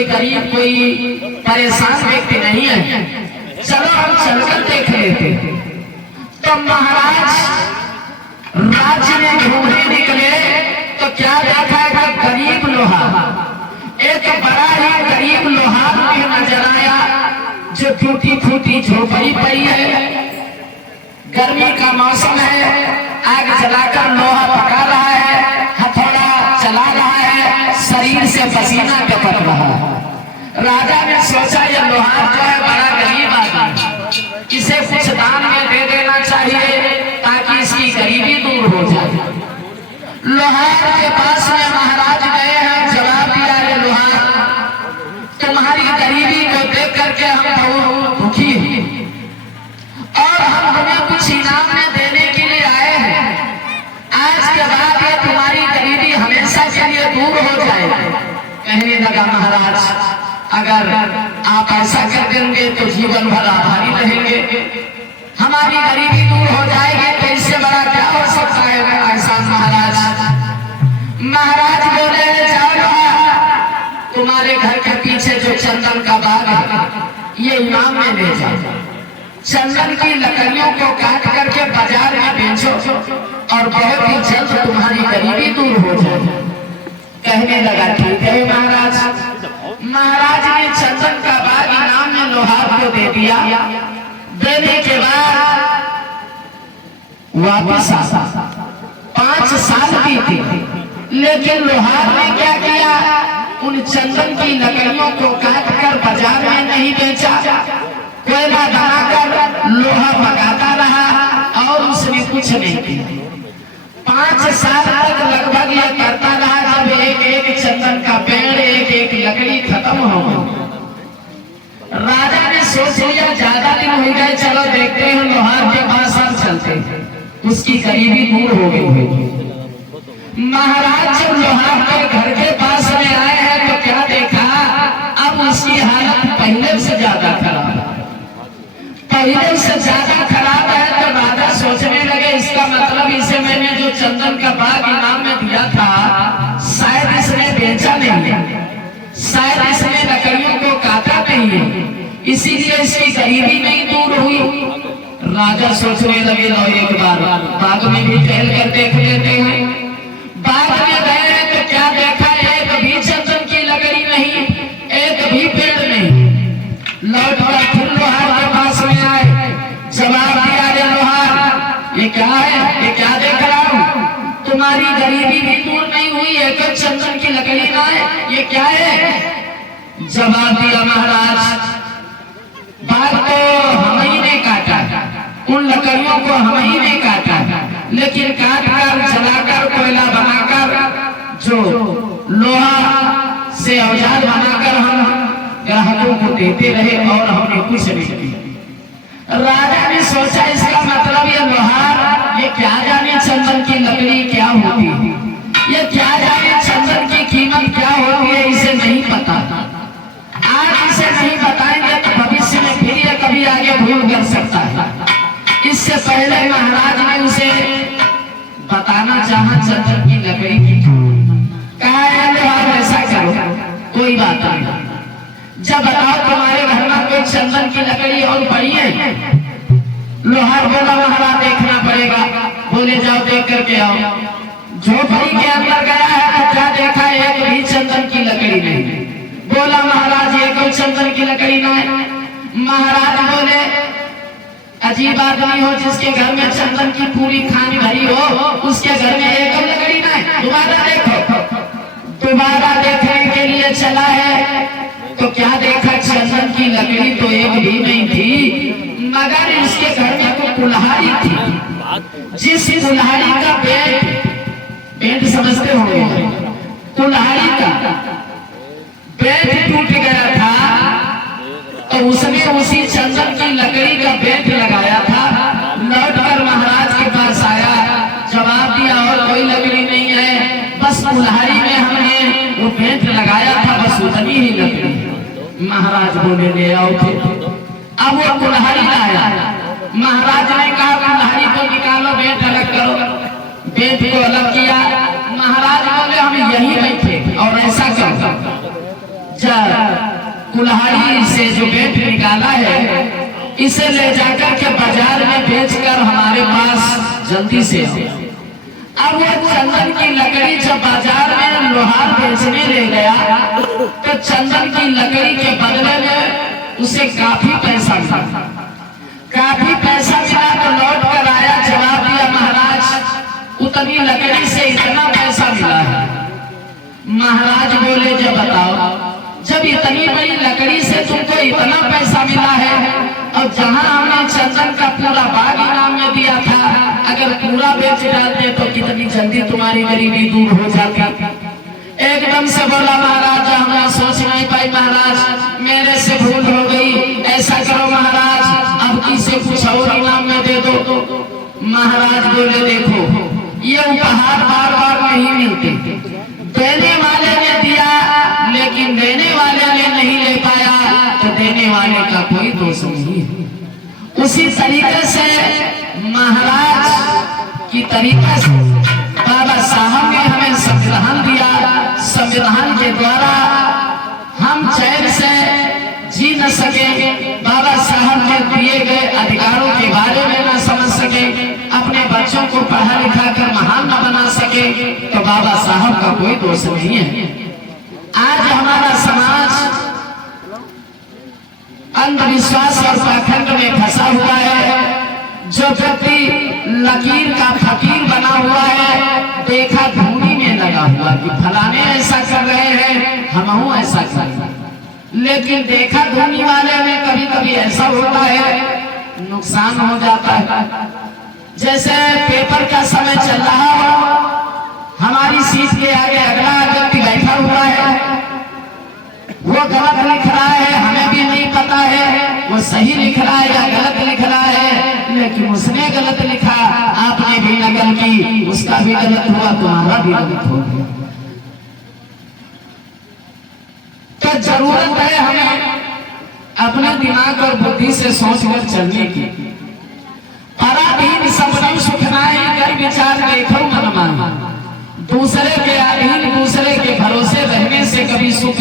कोई गरीब कोई परेशान व्यक्ति नहीं है, चलो हम चलकर देख लेते। तो महाराज राज्य में घूमने निकले तो क्या देखा कि गरीब लोहार, एक बड़ा ही गरीब लोहार भी नजर आया जो टूटी फूटी झोपड़ी पड़ी है। गर्मी का मौसम है, आग जलाकर लोहा पका रहा है, हथौड़ा चला रहा है, शरीर से पसीना टपक रहा है। राजा ने सोचा ये लोहार जो है बड़ा गरीब आदमी, इसे कुछ दान में दे देना चाहिए ताकि इसकी गरीबी दूर हो जाए। लोहार के पास में महाराज गए हैं, जवाब दिया रे लोहार, तुम्हारी गरीबी को देख करके हम बहुत दुखी हैं और हम तुम्हें कुछ इनाम में देने के लिए आए हैं। आज के बाद ये तुम्हारी गरीबी हमेशा के लिए दूर हो जाए। कहने लगा महाराज, अगर आप ऐसा कर देंगे तो जीवन भर आभारी रहेंगे, हमारी गरीबी दूर हो जाएगी, तो इससे बड़ा क्या हो सकता है एहसान। महाराज बोले, जाओ तुम्हारे घर के पीछे जो चंदन का बाग है ये इनाम में ले जाओ, चंदन की लकड़ियों को काट करके बाजार में बेचो और बहुत ही जल्द तुम्हारी गरीबी दूर हो जाए। कहने लगा ठीक है महाराज। महाराज ने चंदन का बाग इनाम में लोहार को दे दिया। देने के बाद वापस आया, 5 साल बीते, लेकिन लोहार ने क्या किया, उन चंदन की लकड़ियों को काट कर बाजार में नहीं बेचा, कोयला बनाकर लोहा पकाता रहा और उसने कुछ नहीं किया। 5 साल तक लगभग ये करता रहा। जब एक एक चंदन का पेड़, एक एक लकड़ी खत्म हो गई, राजा ने सोच लिया ज्यादा दिन हो गए, चलो देखते हैं लोहार के पास हम चलते हैं, उसकी गरीबी दूर हो गई है। महाराज जब लोहार के घर के पास में आए हैं तो क्या देखा, अब उसकी हालत पहले से ज्यादा खराब है। पहले से ज्यादा खराब है तो राजा सोचने लगे इसका मतलब इसे मैंने जो चंदन का बाग इनाम में दिया था शायद इसने बेचा नहीं है, शायद इसने लकड़ियों को काटा नहीं है, इसीलिए इसकी गरीबी नहीं दूर हुई। राजा सोचने लगे लो एक बार बाग में भी टहल कर देख लेते हैं। बाग में गए हैं तो क्या देखा, एक भी चंदन की लकड़ी नहीं, एक भी पेड़ नहीं। लौट कर फिर लोहार के पास में आए, जवाब दिया रे लोहार, ये क्या है, ये क्या देख रहा हूँ, तुम्हारी गरीबी भी दूर नहीं हुई, एक चंदन की लकड़ी ना है, ये क्या है। जवाब दिया महाराज, बाग तो हम ही ने काटा, उन लकड़ियों को हम ही ने काटा, लेकिन काट कर जलाकर कोयला बनाकर जो लोहा से औजार बनाकर हम ग्राहकों को देते रहे और हमने कुछ नहीं किया। राजा ने सोचा इसका मतलब ये लोहार ये क्या जाने चंदन की लकड़ी क्या होती है, ये क्या जाने चंदन की कीमत क्या होती है, इसे नहीं पता। आज इसे नहीं बताएंगे तो भविष्य में फिर ये कभी आगे भूल कर सकता है। इससे पहले महाराज ने उसे बताना चाहा चंदन की लकड़ी की, कहा लोहार ऐसा करो, कोई बात नहीं, जब बताओ तुम्हारे घर में कोई चंदन की लकड़ी और पड़ी है। लोहार बोला महाराज देखना पड़ेगा। बोले जाओ देख करके आओ। झोपड़ी के अंदर गया है तो क्या देखा, एक भी चंदन की लकड़ी नहीं। बोला महाराज ये कोई चंदन की लकड़ी नहीं। महाराज बोले अजीब आदमी हो, जिसके घर में चंदन की पूरी खानी भरी हो उसके घर में एक लकड़ी नहीं। दोबारा देखो। दोबारा देखने के लिए चला है तो क्या देखा, चंदन की लकड़ी तो एक भी नहीं थी, मगर इसके घर में तो कुल्हाड़ी थी। जिस कुल्हाड़ी का पेट समझते होंगे, कुल्हाड़ी का पेट टूट गया था तो उसने उसी चंदन की लकड़ी का पेट लगाया था। लौटकर महाराज के पास आया, जवाब दिया और कोई लकड़ी नहीं है, बस कुल्हाड़ी में हमने वो पेट लगाया था, बस उतनी ही लकड़ी। महाराज बोले ले आओ फिर। अब वो कुल्हाड़ी लाया। महाराज ने कहा कुल्हाड़ी को निकालो, पेट अलग करो। पेट को अलग किया। महाराज बोले हम यही बैठे और ऐसा करो। कुल्हाड़ी से जो बेट निकाला है, इसे ले जाकर के बाजार में बेचकर हमारे पास जल्दी से आओ। अब वो चंदन की लकड़ी जब बाजार में लोहार बेचने ले गया तो चंदन की लकड़ी के बदले में उसे काफी पैसा मिला। काफी पैसा मिला तो लौट कर आया, जवाब दिया महाराज उतनी लकड़ी से इतना पैसा मिला है। महाराज बोले जब बताओ, जब इतनी बड़ी लकड़ी से तुमको इतना पैसा मिला है और जहां हमने चंदन का पूरा बाग इनाम में दिया था, अगर पूरा बेच डालते तो कितनी जल्दी तुम्हारी गरीबी दूर हो जाती। एकदम से बोला महाराज मैं सोच नहीं पाई, महाराज मेरे से भूल हो गई, ऐसा करो महाराज अब किसे कुछ और इनाम में दे दो। महाराज बोले देखो ये उपहार बार बार नहीं मिलते, देने वाले ने दिया लेकिन देने वाले ने नहीं ले पाया तो देने वाले का कोई दोष नहीं है। उसी तरीके से महाराज की तरीके से बाबा साहब ने हमें संविधान दिया। संविधान के द्वारा हम चैन से जी न सके, बाबा साहब ने दिए गए अधिकारों के बारे में न समझ सके, अपने बच्चों को पढ़ा लिखा कर महान न बना सके, तो बाबा साहब का कोई दोष नहीं है। आज हमारा समाज अंधविश्वास और पाखंड में फंसा हुआ है। जो व्यक्ति लकीर का फकीर बना हुआ है, देखा धूनी में लगा हुआ कि फलाने ऐसा कर रहे हैं हम ऐसा करें, लेकिन देखा धूनी वाले में कभी कभी ऐसा होता है नुकसान हो जाता है। जैसे पेपर का समय चल रहा हो, हमारी सीट के आगे अगला व्यक्ति बैठा हुआ है, वो गलत लिख रहा है, हमें भी नहीं पता है वो सही लिख रहा है या गलत लिख रहा है, लेकिन उसने गलत लिखा, आपने भी नकल की, उसका भी गलत हुआ, तुम्हारा भी गलत हो गया। तो जरूरत है हमें अपने दिमाग और बुद्धि से सोचकर चलने की। पराधीन सबने सुख नाहि कर विचार देखो मन मान, दूसरे के अधीन दूसरे के भरोसे रहने से कभी सुख